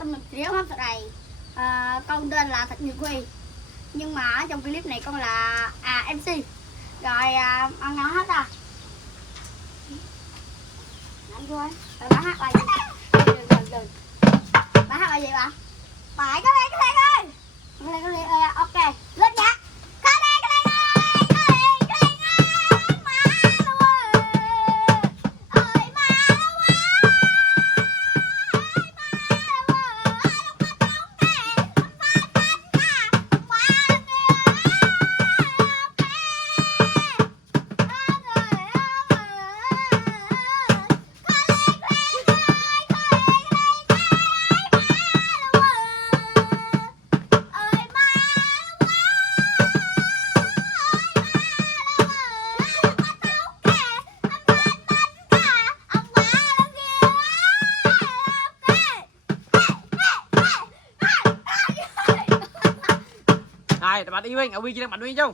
xong mình kéo hết đầy. Con tên là Thịnh Nhật Huy, nhưng mà trong clip này con là MC. Rồi ăn ngon hết à. Anh vui. Rồi bà hát bài gì? Dừng. Bà hát bài gì bà? Bài cái lên ơi. Cái lên ok. Lên nhạc. Cái lên ơi. Hai, bạn đi Uyên, Uyên chỉ đang bạn Uyên chứ?